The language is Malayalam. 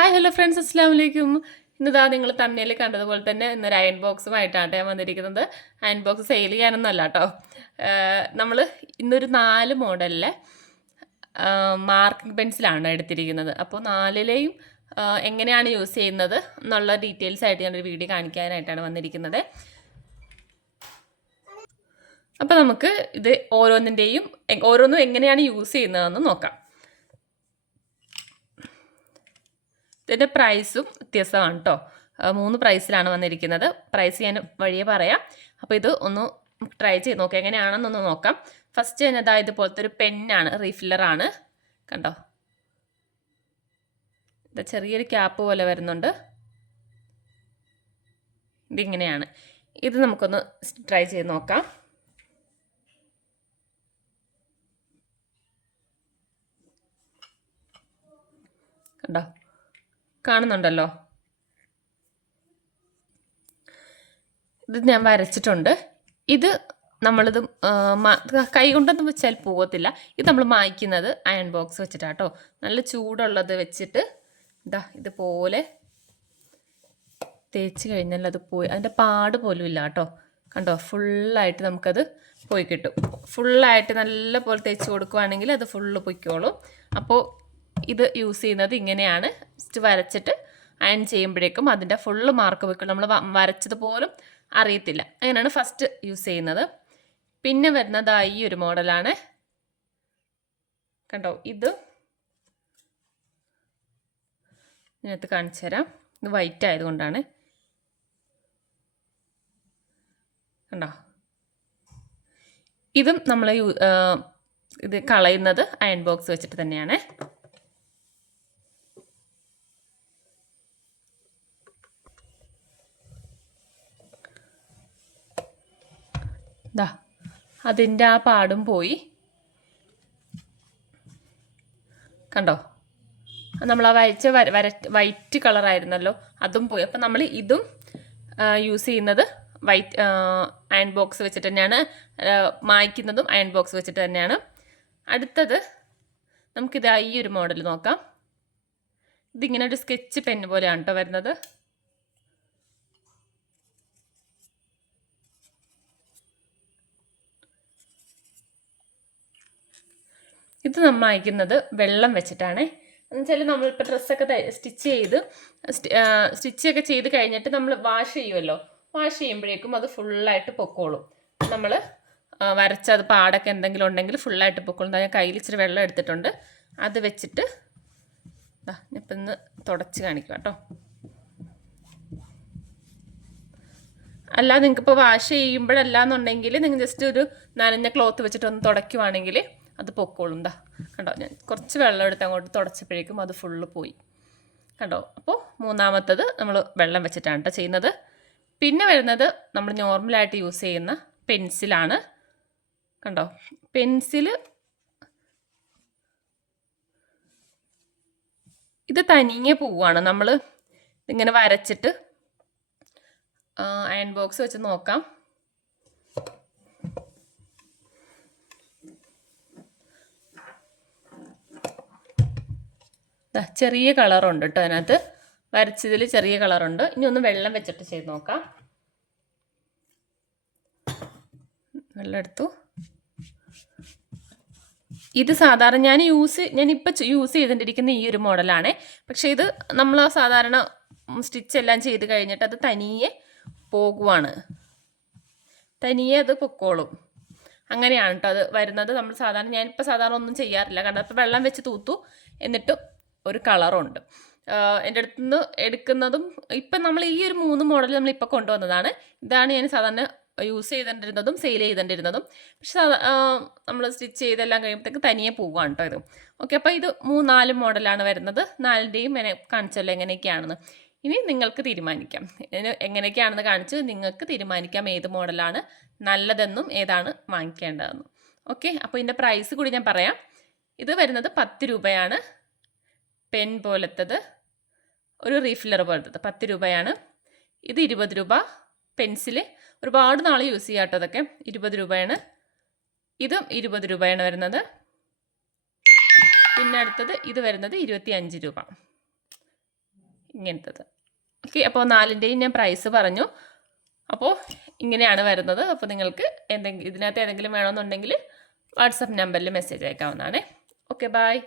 ഹായ് ഹലോ ഫ്രണ്ട്സ് അസ്സാം വലൈക്കും ഇന്നിതാ നിങ്ങൾ തമ്മിൽ കണ്ടതുപോലെ തന്നെ ഇന്നൊരു അയൺ ബോക്സുമായിട്ടാണ് ഞാൻ വന്നിരിക്കുന്നത്. അയൺ ബോക്സ് സെയിൽ ചെയ്യാനൊന്നും അല്ല കേട്ടോ നമ്മൾ ഇന്നൊരു നാല് മോഡലിലെ മാർക്കിംഗ് പെൻസിലാണ് എടുത്തിരിക്കുന്നത്. അപ്പോൾ നാലിലെയും എങ്ങനെയാണ് യൂസ് ചെയ്യുന്നത് എന്നുള്ള ഡീറ്റെയിൽസ് ആയിട്ട് ഞാനൊരു വീഡിയോ കാണിക്കാനായിട്ടാണ് വന്നിരിക്കുന്നത്. അപ്പോൾ നമുക്ക് ഇത് ഓരോന്നിന്റെയും ഓരോന്നും എങ്ങനെയാണ് യൂസ് ചെയ്യുന്നതെന്ന് നോക്കാം. ഇതിന്റെ പ്രൈസും വ്യത്യസ്തമാണ് കേട്ടോ മൂന്ന് പ്രൈസിലാണ് വന്നിരിക്കുന്നത്. പ്രൈസ് ഞാൻ വഴിയെ പറയാം. അപ്പോൾ ഇത് ഒന്ന് ട്രൈ ചെയ്ത് നോക്കാം. എങ്ങനെയാണെന്നൊന്ന് നോക്കാം. ഫസ്റ്റ് തന്നെ ഇതാ ഇതുപോലത്തെ ഒരു പെന്നാണ് റീഫില്ലറാണ് കണ്ടോ? ഇതാ ചെറിയൊരു ക്യാപ്പ് പോലെ വരുന്നുണ്ട്. ഇതിങ്ങനെയാണ്. ഇത് നമുക്കൊന്ന് ട്രൈ ചെയ്ത് നോക്കാം. കണ്ടോ? കാണുന്നുണ്ടല്ലോ. ഇത് ഞാൻ വരച്ചിട്ടുണ്ട്. ഇത് നമ്മളിത് കൈകൊണ്ടൊന്നും വെച്ചാൽ പോകത്തില്ല. ഇത് നമ്മൾ മായ്ക്കുന്നത് അയൺ ബോക്സ് വെച്ചിട്ടാട്ടോ. നല്ല ചൂടുള്ളത് വെച്ചിട്ട് ഇതാ ഇതുപോലെ തേച്ച് കഴിഞ്ഞാൽ അത് പോയി. അതിന്റെ പാട് പോലും ഇല്ല കേട്ടോ. കണ്ടോ? ഫുള്ളായിട്ട് നമുക്കത് പോയി കിട്ടും. ഫുള്ളായിട്ട് നല്ല പോലെ തേച്ച് കൊടുക്കുവാണെങ്കിൽ അത് ഫുള്ള് പൊയ്ക്കോളും. അപ്പോൾ ഇത് യൂസ് ചെയ്യുന്നത് ഇങ്ങനെയാണ്. ജസ്റ്റ് വരച്ചിട്ട് അയൺ ചെയ്യുമ്പോഴേക്കും അതിന്റെ ഫുള്ള് മാർക്ക് വെക്കും. നമ്മൾ വരച്ചത് പോലും അറിയത്തില്ല. അങ്ങനെയാണ് ഫസ്റ്റ് യൂസ് ചെയ്യുന്നത്. പിന്നെ വരുന്നത് ഈ ഒരു മോഡലാണ് കണ്ടോ? ഇത് ഇതിനകത്ത് കാണിച്ചു തരാം. ഇത് വൈറ്റ് ആയതുകൊണ്ടാണ്. കണ്ടോ? ഇതും നമ്മൾ ഇത് കളയുന്നത് അയൺ ബോക്സ് വെച്ചിട്ട് തന്നെയാണ്. ദാ അതിന്റെ ആ പാടും പോയി. കണ്ടോ? നമ്മൾ ആ വരച്ച വര വൈറ്റ് കളറായിരുന്നല്ലോ അതും പോയി. അപ്പം നമ്മൾ ഇതും യൂസ് ചെയ്യുന്നത് വൈറ്റ് അയൺ ബോക്സ് വെച്ചിട്ട് തന്നെയാണ്. മായ്ക്കുന്നതും അയൺ ബോക്സ് വെച്ചിട്ട് തന്നെയാണ്. അടുത്തത് നമുക്കിത് ഈ ഒരു മോഡൽ നോക്കാം. ഇതിങ്ങനെ ഒരു സ്കെച്ച് പെൻ പോലെയാണ് കേട്ടോ വരുന്നത്. ഇത് നമ്മൾ അയക്കുന്നത് വെള്ളം വെച്ചിട്ടാണ്. എന്നുവെച്ചാൽ നമ്മളിപ്പോൾ ഡ്രസ്സൊക്കെ സ്റ്റിച്ച് ചെയ്ത് സ്റ്റിച്ചൊക്കെ ചെയ്ത് കഴിഞ്ഞിട്ട് നമ്മൾ വാഷ് ചെയ്യുമല്ലോ വാഷ് ചെയ്യുമ്പോഴേക്കും അത് ഫുള്ളായിട്ട് പൊക്കോളും. നമ്മൾ വരച്ച അത് പാടൊക്കെ എന്തെങ്കിലും ഉണ്ടെങ്കിൽ ഫുള്ളായിട്ട് പൊക്കോളും. ഞാൻ കയ്യിൽ ഇച്ചിരി വെള്ളം എടുത്തിട്ടുണ്ട്. അത് വെച്ചിട്ട് ഇപ്പം ഇന്ന് തുടച്ച് കാണിക്കാം കേട്ടോ. അല്ലാതെ നിങ്ങൾക്കിപ്പോൾ വാഷ് വാഷ് ചെയ്യുമ്പോഴല്ലാന്നുണ്ടെങ്കിൽ നിങ്ങൾ ജസ്റ്റ് ഒരു നനഞ്ഞ ക്ലോത്ത് വെച്ചിട്ട് ഒന്ന് തുടയ്ക്കുവാണെങ്കിൽ അത് പൊക്കോളും. എന്താ കണ്ടോ? ഞാൻ കുറച്ച് വെള്ളം എടുത്ത് അങ്ങോട്ട് തുടച്ചപ്പോഴേക്കും അത് ഫുള്ള് പോയി. കണ്ടോ? അപ്പോൾ മൂന്നാമത്തത് നമ്മൾ വെള്ളം വെച്ചിട്ടാണ് കേട്ടോ ചെയ്യുന്നത്. പിന്നെ വരുന്നത് നമ്മൾ നോർമലായിട്ട് യൂസ് ചെയ്യുന്ന പെൻസിലാണ് കണ്ടോ? പെൻസിൽ ഇത് തനിയെ പോവാണ്. നമ്മൾ ഇങ്ങനെ വരച്ചിട്ട് അയൺ ബോക്സ് വെച്ച് നോക്കാം. ചെറിയ കളറുണ്ട് കേട്ടോ അതിനകത്ത്. വരച്ചതിൽ ചെറിയ കളറുണ്ട്. ഇനി ഒന്ന് വെള്ളം വെച്ചിട്ട് ചെയ്ത് നോക്കാം. വെള്ളം എടുത്തു. ഇത് സാധാരണ ഞാൻ യൂസ് ഞാൻ ഞാനിപ്പോൾ യൂസ് ചെയ്തിട്ടിരിക്കുന്ന ഈ ഒരു മോഡലാണ്. പക്ഷേ ഇത് നമ്മൾ സാധാരണ സ്റ്റിച്ച് എല്ലാം ചെയ്ത് കഴിഞ്ഞിട്ട് അത് തനിയെ പോകുവാണ്. തനിയെ അത് പൊക്കോളും. അങ്ങനെയാണ് കേട്ടോ അത് വരുന്നത്. നമ്മൾ സാധാരണ ഞാനിപ്പോൾ സാധാരണ ഒന്നും ചെയ്യാറില്ല. കാരണം ഇപ്പോൾ വെള്ളം വെച്ച് തൂത്തു. എന്നിട്ട് ഒരു കളറുണ്ട്. എന്റെ അടുത്ത് നിന്ന് എടുക്കുന്നതും ഇപ്പം നമ്മൾ ഈ ഒരു മൂന്ന് മോഡൽ നമ്മൾ ഇപ്പോൾ കൊണ്ടുവന്നതാണ്. ഇതാണ് ഞാൻ സാധാരണ യൂസ് ചെയ്തുകൊണ്ടിരുന്നതും സെയിൽ ചെയ്തുകൊണ്ടിരുന്നതും പക്ഷെ നമ്മൾ സ്റ്റിച്ച് ചെയ്തെല്ലാം കഴിയുമ്പോഴത്തേക്ക് തനിയെ പോവുകയാണ് കേട്ടോ ഇത്. ഓക്കെ അപ്പോൾ ഇത് നാല് മോഡലാണ് വരുന്നത്. നാലിന്റെയും എന്നെ കാണിച്ചല്ലോ എങ്ങനെയൊക്കെയാണെന്ന്. ഇനി നിങ്ങൾക്ക് തീരുമാനിക്കാം. എങ്ങനെയൊക്കെയാണെന്ന് കാണിച്ച് നിങ്ങൾക്ക് തീരുമാനിക്കാം ഏത് മോഡലാണ് നല്ലതെന്നും ഏതാണ് വാങ്ങിക്കേണ്ടതെന്നും. ഓക്കെ അപ്പോൾ ഇതിന്റെ പ്രൈസ് കൂടി ഞാൻ പറയാം. ഇത് വരുന്നത് പത്ത് രൂപയാണ്. പെൻ പോലത്തത് ഒരു റീഫില്ലർ പോലത്തത് പത്ത് രൂപയാണ്. ഇത് ഇരുപത് രൂപ. പെൻസിൽ ഒരുപാട് നാൾ യൂസ് ചെയ്യാം കേട്ടോ അതൊക്കെ ഇരുപത് രൂപയാണ്. ഇതും ഇരുപത് രൂപയാണ് വരുന്നത്. പിന്നെ അടുത്തത് ഇത് വരുന്നത് ഇരുപത്തി അഞ്ച് രൂപ. ഇങ്ങനത്തത്. ഓക്കെ അപ്പോൾ നാലിന്റെയും ഞാൻ പ്രൈസ് പറഞ്ഞു. അപ്പോൾ ഇങ്ങനെയാണ് വരുന്നത്. അപ്പോൾ നിങ്ങൾക്ക് എന്തെങ്കിലും ഇതിനകത്ത് ഏതെങ്കിലും വേണമെന്നുണ്ടെങ്കിൽ വാട്സപ്പ് നമ്പറിൽ മെസ്സേജ് അയക്കാവുന്നതാണ്. Okay bye